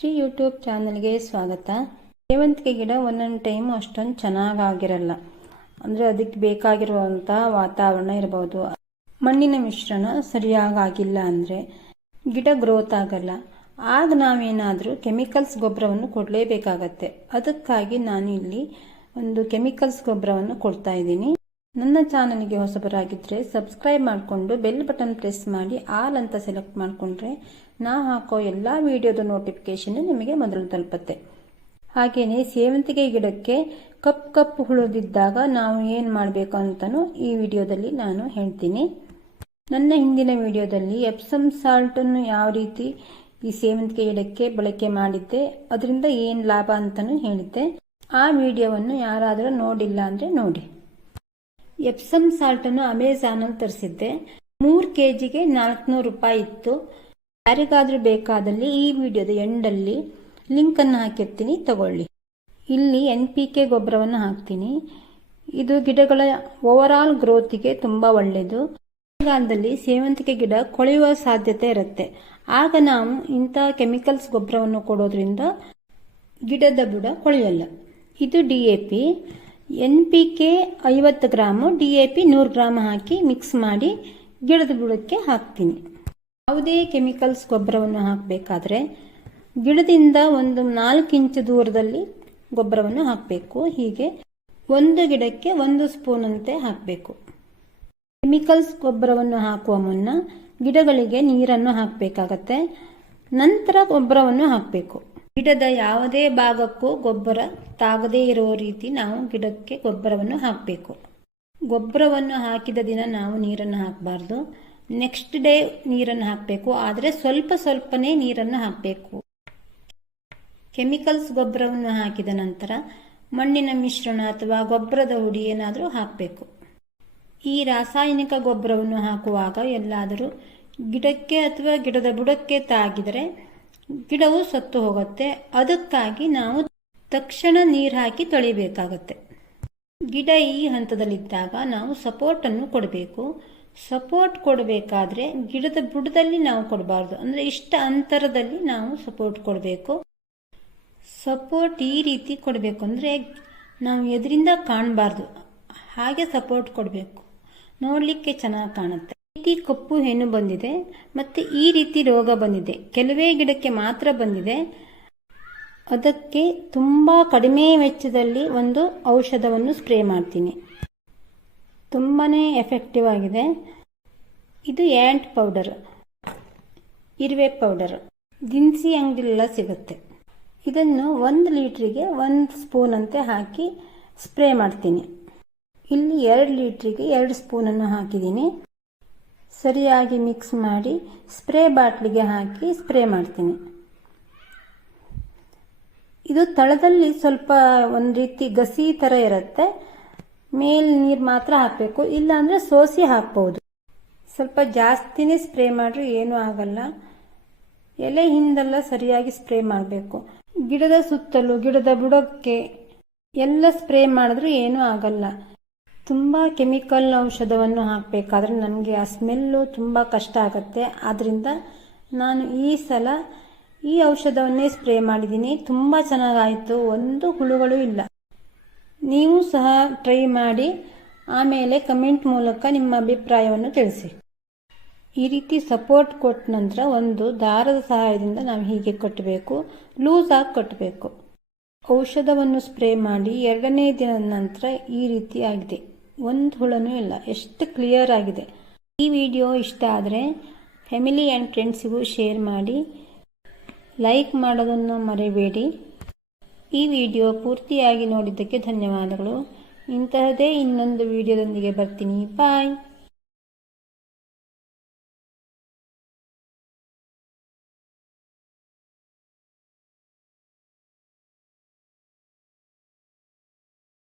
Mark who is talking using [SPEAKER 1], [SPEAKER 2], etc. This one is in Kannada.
[SPEAKER 1] ಶ್ರೀ ಯೂಟ್ಯೂಬ್ ಚಾನಲ್ಗೆ ಸ್ವಾಗತ. ಸೇವಂತಿಗೆ ಗಿಡ ಒಂದೊಂದು ಟೈಮು ಅಷ್ಟೊಂದು ಚೆನ್ನಾಗಾಗಿರಲ್ಲ. ಅಂದರೆ ಅದಕ್ಕೆ ಬೇಕಾಗಿರುವಂಥ ವಾತಾವರಣ ಇರ್ಬೋದು. ಮಣ್ಣಿನ ಮಿಶ್ರಣ ಸರಿಯಾಗಿ ಆಗಿಲ್ಲ ಅಂದರೆ ಗಿಡ ಗ್ರೋತ್ ಆಗಲ್ಲ. ಆಗ ನಾವೇನಾದರೂ ಕೆಮಿಕಲ್ಸ್ ಗೊಬ್ಬರವನ್ನು ಕೊಡಲೇಬೇಕಾಗತ್ತೆ. ಅದಕ್ಕಾಗಿ ನಾನು ಇಲ್ಲಿ ಒಂದು ಕೆಮಿಕಲ್ಸ್ ಗೊಬ್ಬರವನ್ನು ಕೊಡ್ತಾ ಇದ್ದೀನಿ. ನನ್ನ ಚಾನಲ್ಗೆ ಹೊಸಬರಾಗಿದ್ದರೆ ಸಬ್ಸ್ಕ್ರೈಬ್ ಮಾಡಿಕೊಂಡು ಬೆಲ್ ಬಟನ್ ಪ್ರೆಸ್ ಮಾಡಿ ಆಲ್ ಅಂತ ಸೆಲೆಕ್ಟ್ ಮಾಡಿಕೊಂಡ್ರೆ ನಾ ಹಾಕೋ ಎಲ್ಲ ವಿಡಿಯೋದ ನೋಟಿಫಿಕೇಶನ್ ನಿಮಗೆ ಮೊದಲು ತಲುಪತ್ತೆ. ಹಾಗೆಯೇ ಸೇವಂತಿಗೆ ಗಿಡಕ್ಕೆ ಕಪ್ ಕಪ್ಪು ಹುಳಿದಿದ್ದಾಗ ನಾವು ಏನು ಮಾಡಬೇಕು ಅಂತಲೂ ಈ ವಿಡಿಯೋದಲ್ಲಿ ನಾನು ಹೇಳ್ತೀನಿ. ನನ್ನ ಹಿಂದಿನ ವಿಡಿಯೋದಲ್ಲಿ ಎಪ್ಸಮ್ ಸಾಲ್ಟನ್ನು ಯಾವ ರೀತಿ ಈ ಸೇವಂತಿಗೆ ಗಿಡಕ್ಕೆ ಬಳಕೆ ಮಾಡಿದ್ದೆ, ಅದರಿಂದ ಏನು ಲಾಭ ಅಂತಲೂ ಹೇಳಿದ್ದೆ. ಆ ವಿಡಿಯೋವನ್ನು ಯಾರಾದರೂ ನೋಡಿಲ್ಲ ಅಂದರೆ ನೋಡಿ. ಎಪ್ಸಮ್ ಸಾಲ್ಟನ್ನು ಅಮೆಝಾನಲ್ಲಿ ತರಿಸಿದ್ದೆ. ಮೂರು ಕೆ ಜಿಗೆ ನಾಲ್ಕುನೂರು ರೂಪಾಯಿ ಇತ್ತು. ಯಾರಿಗಾದರೂ ಬೇಕಾದಲ್ಲಿ ಈ ವಿಡಿಯೋದ ಎಂಡಲ್ಲಿ ಲಿಂಕನ್ನು ಹಾಕಿರ್ತೀನಿ, ತಗೊಳ್ಳಿ. ಇಲ್ಲಿ ಎನ್ ಪಿ ಕೆ ಗೊಬ್ಬರವನ್ನು ಹಾಕ್ತೀನಿ. ಇದು ಗಿಡಗಳ ಓವರಾಲ್ ಗ್ರೋತಿಗೆ ತುಂಬ ಒಳ್ಳೆಯದು ಮಳೆಗಾಲದಲ್ಲಿ ಸೇವಂತಿಗೆ ಗಿಡ ಕೊಳೆಯುವ ಸಾಧ್ಯತೆ ಇರುತ್ತೆ. ಆಗ ನಾವು ಇಂಥ ಕೆಮಿಕಲ್ಸ್ ಗೊಬ್ಬರವನ್ನು ಕೊಡೋದ್ರಿಂದ ಗಿಡದ ಬುಡ ಕೊಳೆಯಲ್ಲ. ಇದು D A P. N P K ಐವತ್ತು ಗ್ರಾಮು ಡಿ ಎ ಪಿ ನೂರು ಗ್ರಾಮ್ ಹಾಕಿ ಮಿಕ್ಸ್ ಮಾಡಿ ಗಿಡದ ಬುಡಕ್ಕೆ ಹಾಕ್ತೀನಿ. ಯಾವುದೇ ಕೆಮಿಕಲ್ಸ್ ಗೊಬ್ಬರವನ್ನು ಹಾಕಬೇಕಾದ್ರೆ ಗಿಡದಿಂದ ಒಂದು ನಾಲ್ಕು ಇಂಚು ದೂರದಲ್ಲಿ ಗೊಬ್ಬರವನ್ನು ಹಾಕಬೇಕು. ಹೀಗೆ ಒಂದು ಗಿಡಕ್ಕೆ ಒಂದು ಸ್ಪೂನ್ ಅಂತೆ ಹಾಕಬೇಕು. ಕೆಮಿಕಲ್ಸ್ ಗೊಬ್ಬರವನ್ನು ಹಾಕುವ ಮುನ್ನ ಗಿಡಗಳಿಗೆ ನೀರನ್ನು ಹಾಕಬೇಕಾಗತ್ತೆ. ನಂತರ ಗೊಬ್ಬರವನ್ನು ಹಾಕಬೇಕು. ಗಿಡದ ಯಾವುದೇ ಭಾಗಕ್ಕೂ ಗೊಬ್ಬರ ತಾಗದೇ ಇರೋ ರೀತಿ ನಾವು ಗಿಡಕ್ಕೆ ಗೊಬ್ಬರವನ್ನು ಹಾಕಬೇಕು. ಗೊಬ್ಬರವನ್ನು ಹಾಕಿದ ದಿನ ನಾವು ನೀರನ್ನು ಹಾಕಬಾರ್ದು. ನೆಕ್ಸ್ಟ್ ಡೇ ನೀರನ್ನು ಹಾಕಬೇಕು. ಆದರೆ ಸ್ವಲ್ಪ ಸ್ವಲ್ಪನೇ ನೀರನ್ನು ಹಾಕಬೇಕು. ಕೆಮಿಕಲ್ಸ್ ಗೊಬ್ಬರವನ್ನು ಹಾಕಿದ ನಂತರ ಮಣ್ಣಿನ ಮಿಶ್ರಣ ಅಥವಾ ಗೊಬ್ಬರದ ಹುಡಿ ಏನಾದರೂ ಹಾಕಬೇಕು. ಈ ರಾಸಾಯನಿಕ ಗೊಬ್ಬರವನ್ನು ಹಾಕುವಾಗ ಎಲ್ಲಾದರೂ ಗಿಡಕ್ಕೆ ಅಥವಾ ಗಿಡದ ಬುಡಕ್ಕೆ ತಾಗಿದರೆ ಗಿಡವು ಸತ್ತು ಹೋಗುತ್ತೆ. ಅದಕ್ಕಾಗಿ ನಾವು ತಕ್ಷಣ ನೀರು ಹಾಕಿ ತೊಳಿಬೇಕಾಗತ್ತೆ. ಗಿಡ ಈ ಹಂತದಲ್ಲಿದ್ದಾಗ ನಾವು ಸಪೋರ್ಟನ್ನು ಕೊಡಬೇಕು. ಸಪೋರ್ಟ್ ಕೊಡಬೇಕಾದ್ರೆ ಗಿಡದ ಬುಡದಲ್ಲಿ ನಾವು ಕೊಡಬಾರ್ದು. ಅಂದರೆ ಇಷ್ಟ ಅಂತರದಲ್ಲಿ ನಾವು ಸಪೋರ್ಟ್ ಕೊಡಬೇಕು. ಸಪೋರ್ಟ್ ಈ ರೀತಿ ಕೊಡಬೇಕು ಅಂದರೆ ನಾವು ಎದರಿಂದ ಕಾಣಬಾರ್ದು. ಹಾಗೆ ಸಪೋರ್ಟ್ ಕೊಡಬೇಕು. ನೋಡಲಿಕ್ಕೆ ಚೆನ್ನಾಗಿ ಕಾಣುತ್ತೆ. ರೀತಿ ಕಪ್ಪು ಹೆಣ್ಣು ಬಂದಿದೆ ಮತ್ತು ಈ ರೀತಿ ರೋಗ ಬಂದಿದೆ. ಕೆಲವೇ ಗಿಡಕ್ಕೆ ಮಾತ್ರ ಬಂದಿದೆ. ಅದಕ್ಕೆ ತುಂಬ ಕಡಿಮೆ ವೆಚ್ಚದಲ್ಲಿ ಒಂದು ಔಷಧವನ್ನು ಸ್ಪ್ರೇ ಮಾಡ್ತೀನಿ. ತುಂಬಾ ಎಫೆಕ್ಟಿವ್ ಆಗಿದೆ. ಇದು ಆ್ಯಂಟ್ ಪೌಡರ್ ಇರುವೆ ಪೌಡರ್ ದಿನಸಿ ಅಂಗಡಿಲೆಲ್ಲ ಸಿಗುತ್ತೆ. ಇದನ್ನು ಒಂದು ಲೀಟ್ರಿಗೆ ಒಂದು ಸ್ಪೂನ್ ಅಂತೆ ಹಾಕಿ ಸ್ಪ್ರೇ ಮಾಡ್ತೀನಿ. ಇಲ್ಲಿ ಎರಡು ಲೀಟ್ರಿಗೆ ಎರಡು ಸ್ಪೂನನ್ನು ಹಾಕಿದ್ದೀನಿ. ಸರಿಯಾಗಿ ಮಿಕ್ಸ್ ಮಾಡಿ ಸ್ಪ್ರೇ ಬಾಟ್ಲಿಗೆ ಹಾಕಿ ಸ್ಪ್ರೇ ಮಾಡ್ತೀನಿ. ಇದು ತಳದಲ್ಲಿ ಸ್ವಲ್ಪ ಒಂದು ರೀತಿ ಗಸಿ ಥರ ಇರುತ್ತೆ. ಮೇಲ್ ನೀರು ಮಾತ್ರ ಹಾಕಬೇಕು. ಇಲ್ಲಾಂದರೆ ಸೋಸಿ ಹಾಕ್ಬೋದು. ಸ್ವಲ್ಪ ಜಾಸ್ತಿನೇ ಸ್ಪ್ರೇ ಮಾಡ್ರೆ ಏನೂ ಆಗಲ್ಲ. ಎಲೆ ಹಿಂದೆಲ್ಲ ಸರಿಯಾಗಿ ಸ್ಪ್ರೇ ಮಾಡಬೇಕು. ಗಿಡದ ಸುತ್ತಲೂ, ಗಿಡದ ಬುಡಕ್ಕೆ ಎಲ್ಲ ಸ್ಪ್ರೇ ಮಾಡಿದ್ರೂ ಏನೂ ಆಗಲ್ಲ. ತುಂಬ ಕೆಮಿಕಲ್ ಔಷಧವನ್ನು ಹಾಕಬೇಕಾದ್ರೆ ನನಗೆ ಆ ಸ್ಮೆಲ್ಲು ತುಂಬ ಕಷ್ಟ ಆಗುತ್ತೆ. ಆದ್ದರಿಂದ ನಾನು ಈ ಸಲ ಈ ಔಷಧವನ್ನೇ ಸ್ಪ್ರೇ ಮಾಡಿದ್ದೀನಿ. ತುಂಬ ಚೆನ್ನಾಗಾಯಿತು. ಒಂದು ಹುಳುಗಳು ಇಲ್ಲ. ನೀವು ಸಹ ಟ್ರೈ ಮಾಡಿ. ಆಮೇಲೆ ಕಮೆಂಟ್ ಮೂಲಕ ನಿಮ್ಮ ಅಭಿಪ್ರಾಯವನ್ನು ತಿಳಿಸಿ. ಈ ರೀತಿ ಸಪೋರ್ಟ್ ಕೊಟ್ಟ ನಂತರ ಒಂದು ದಾರದ ಸಹಾಯದಿಂದ ನಾವು ಹೀಗೆ ಕಟ್ಟಬೇಕು. ಲೂಸ್ ಆಗಿ ಕಟ್ಟಬೇಕು. ಔಷಧವನ್ನು ಸ್ಪ್ರೇ ಮಾಡಿ ಎರಡನೇ ದಿನದ ನಂತರ ಈ ರೀತಿ ಆಗಿದೆ. ಒಂದು ಹುಳನೂ ಇಲ್ಲ. ಎಷ್ಟು ಕ್ಲಿಯರ್ ಆಗಿದೆ. ಈ ವಿಡಿಯೋ ಇಷ್ಟ ಆದರೆ ಫ್ಯಾಮಿಲಿ ಆ್ಯಂಡ್ ಫ್ರೆಂಡ್ಸಿಗೂ ಶೇರ್ ಮಾಡಿ ಲೈಕ್ ಮಾಡೋದನ್ನು ಮರೆಯಬೇಡಿ ಈ ವಿಡಿಯೋ ಪೂರ್ತಿಯಾಗಿ ನೋಡಿದ್ದಕ್ಕೆ ಧನ್ಯವಾದಗಳು. ಇಂತಹದೇ ಇನ್ನೊಂದು ವಿಡಿಯೋದೊಂದಿಗೆ ಬರ್ತೀನಿ. ಬಾಯ್